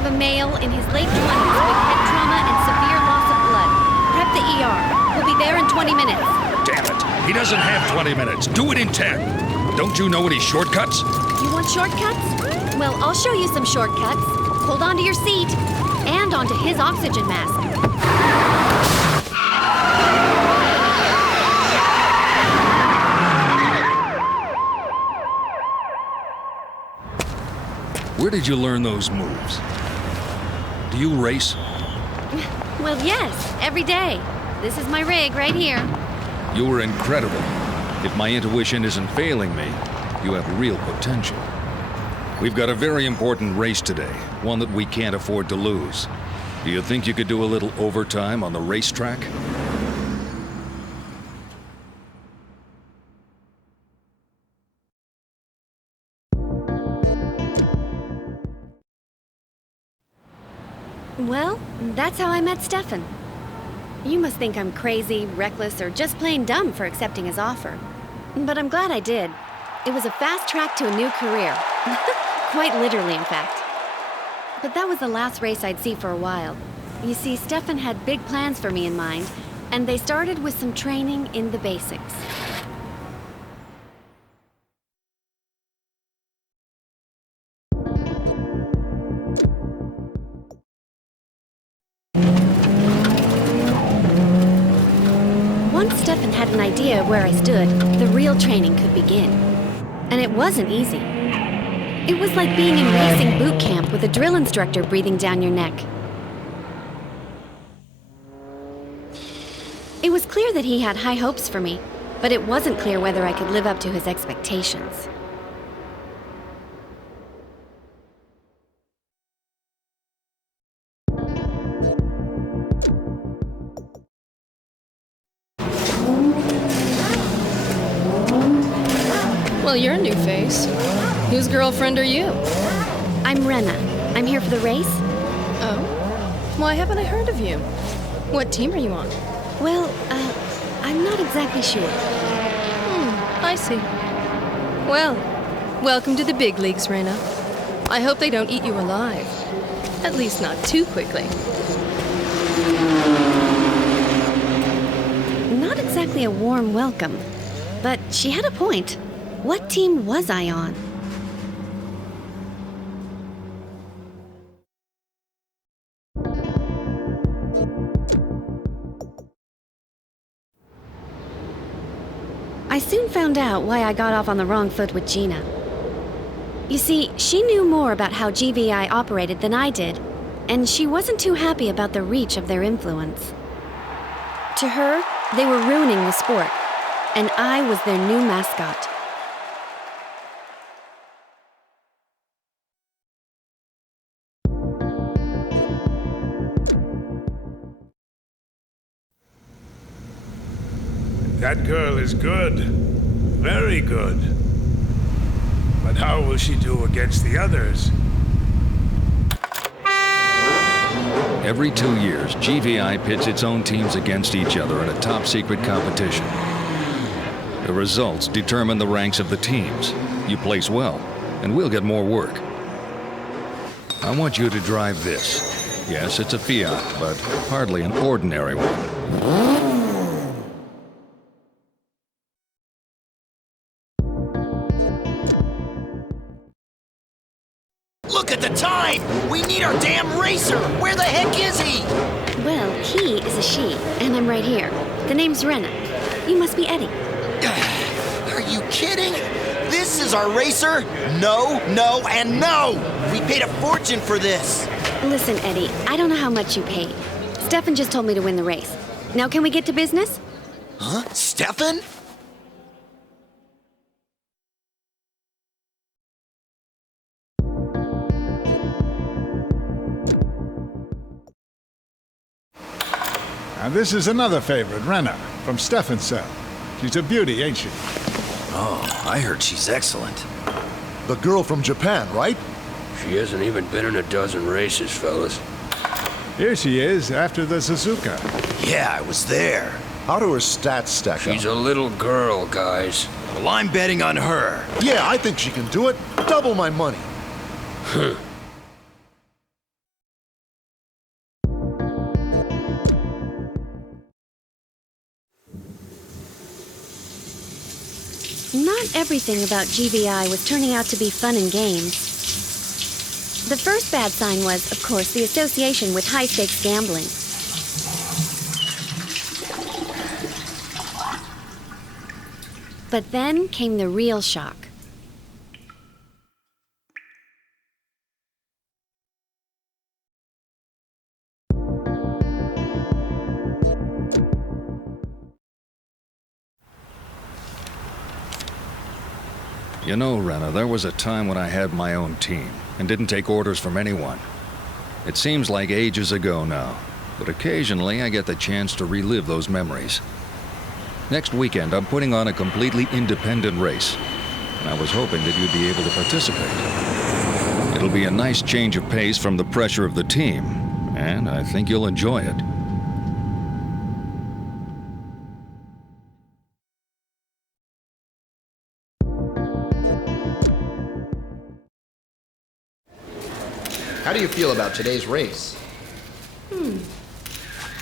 have a male in his late 20s with head trauma and severe loss of blood. Prep the ER. We'll be there in 20 minutes. Damn it. He doesn't have 20 minutes. Do it in 10. Don't you know any shortcuts? You want shortcuts? Well, I'll show you some shortcuts. Hold on to your seat. And onto his oxygen mask. Where did you learn those moves? Do you race? Well, yes, every day. This is my rig right here. You were incredible. If my intuition isn't failing me, you have real potential. We've got a very important race today, one that we can't afford to lose. Do you think you could do a little overtime on the racetrack? Well, that's how I met Stefan. You must think I'm crazy, reckless, or just plain dumb for accepting his offer. But I'm glad I did. It was a fast track to a new career. Quite literally, in fact. But that was the last race I'd see for a while. You see, Stefan had big plans for me in mind, and they started with some training in the basics. Once Stefan had an idea of where I stood, the real training could begin. And it wasn't easy. It was like being in racing boot camp with a drill instructor breathing down your neck. It was clear that he had high hopes for me, but it wasn't clear whether I could live up to his expectations. Well, you're a new face. Whose girlfriend are you? I'm Renna. I'm here for the race. Oh? Why haven't I heard of you? What team are you on? Well, I'm not exactly sure. I see. Well, welcome to the big leagues, Reyna. I hope they don't eat you alive. At least not too quickly. Not exactly a warm welcome, but she had a point. What team was I on? I soon found out why I got off on the wrong foot with Gina. You see, she knew more about how GVI operated than I did, and she wasn't too happy about the reach of their influence. To her, they were ruining the sport, and I was their new mascot. That girl is good. Very good. But how will she do against the others? Every 2 years, GVI pits its own teams against each other in a top-secret competition. The results determine the ranks of the teams. You place well, and we'll get more work. I want you to drive this. Yes, it's a Fiat, but hardly an ordinary one. Look at the time! We need our damn racer! Where the heck is he? Well, he is a she, and I'm right here. The name's Rena. You must be Eddie. Are you kidding? This is our racer? No, no, and no! We paid a fortune for this! Listen, Eddie, I don't know how much you paid. Stefan just told me to win the race. Now can we get to business? Huh? Stefan? And this is another favorite, Rena, from Stefan's cell. She's a beauty, ain't she? Oh, I heard she's excellent. The girl from Japan, right? She hasn't even been in a dozen races, fellas. Here she is, after the Suzuka. Yeah, I was there. How do her stats stack up? She's a little girl, guys. Well, I'm betting on her. Yeah, I think she can do it. Double my money. Not everything about GVI was turning out to be fun and games. The first bad sign was, of course, the association with high-stakes gambling. But then came the real shock. You know, Rena, there was a time when I had my own team and didn't take orders from anyone. It seems like ages ago now, but occasionally I get the chance to relive those memories. Next weekend, I'm putting on a completely independent race, and I was hoping that you'd be able to participate. It'll be a nice change of pace from the pressure of the team, and I think you'll enjoy it. How do you feel about today's race?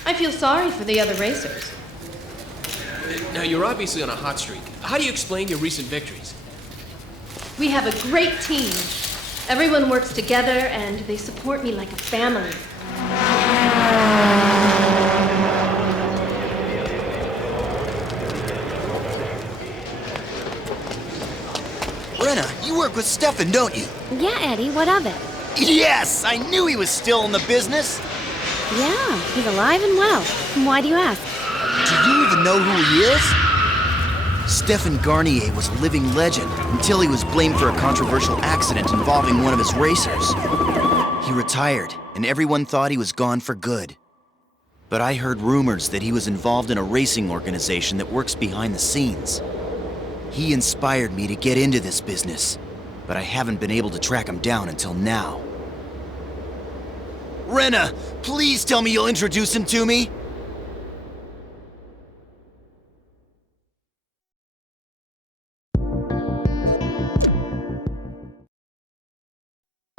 I feel sorry for the other racers. Now, you're obviously on a hot streak. How do you explain your recent victories? We have a great team. Everyone works together and they support me like a family. Rena, you work with Stefan, don't you? Yeah, Eddie, what of it? Yes! I knew he was still in the business! Yeah, he's alive and well. Why do you ask? Do you even know who he is? Stefan Garnier was a living legend until he was blamed for a controversial accident involving one of his racers. He retired, and everyone thought he was gone for good. But I heard rumors that he was involved in a racing organization that works behind the scenes. He inspired me to get into this business, but I haven't been able to track him down until now. Rena, please tell me you'll introduce him to me?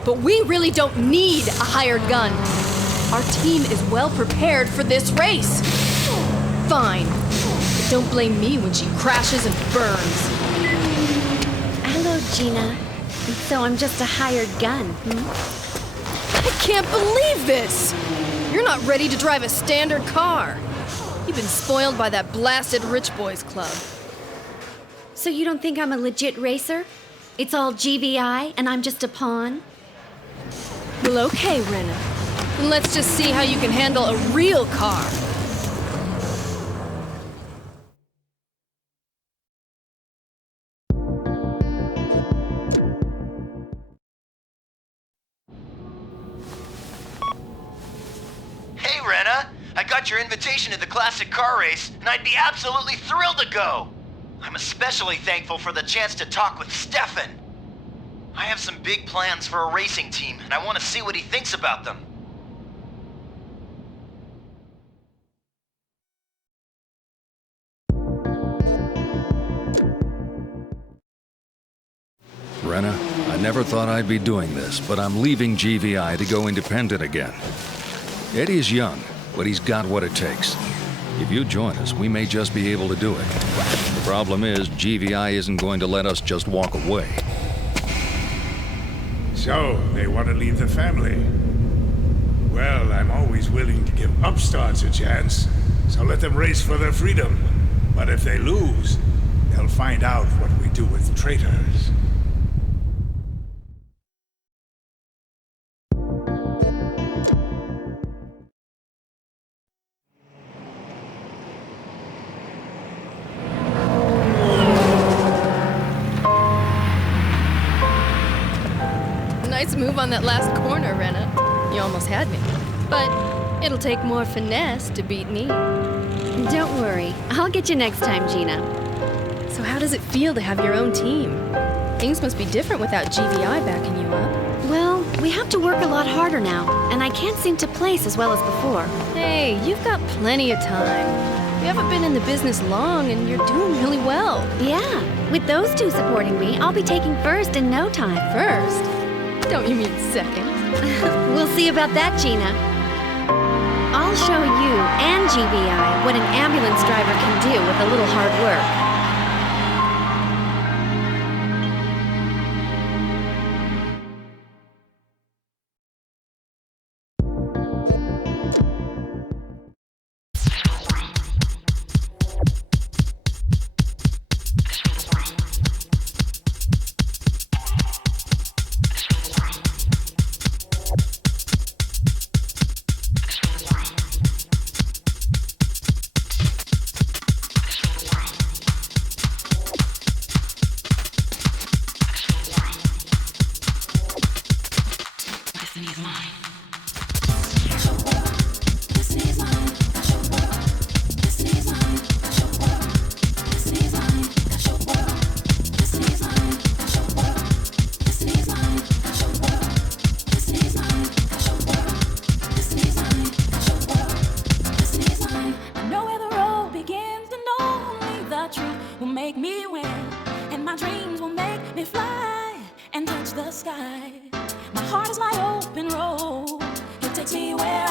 But we really don't need a hired gun. Our team is well prepared for this race. Fine. But don't blame me when she crashes and burns. Hello, Gina. So I'm just a hired gun, I can't believe this! You're not ready to drive a standard car. You've been spoiled by that blasted rich boys club. So you don't think I'm a legit racer? It's all GVI and I'm just a pawn? Well, okay, Rena. Then let's just see how you can handle a real car. Hey, Rena! I got your invitation to the classic car race, and I'd be absolutely thrilled to go! I'm especially thankful for the chance to talk with Stefan. I have some big plans for a racing team, and I want to see what he thinks about them. never thought I'd be doing this, but I'm leaving GVI to go independent again. Eddie's young, but he's got what it takes. If you join us, we may just be able to do it. The problem is, GVI isn't going to let us just walk away. So, they want to leave the family. Well, I'm always willing to give upstarts a chance, so let them race for their freedom. But if they lose, they'll find out what we do with traitors. Nice move on that last corner, Renna. You almost had me. But it'll take more finesse to beat me. Don't worry. I'll get you next time, Gina. So how does it feel to have your own team? Things must be different without GVI backing you up. Well, we have to work a lot harder now, and I can't seem to place as well as before. Hey, you've got plenty of time. You haven't been in the business long, and you're doing really well. Yeah, with those two supporting me, I'll be taking first in no time. First? Don't you mean second? We'll see about that, Gina. I'll show you and GVI what an ambulance driver can do with a little hard work. My heart is like open road. It takes me where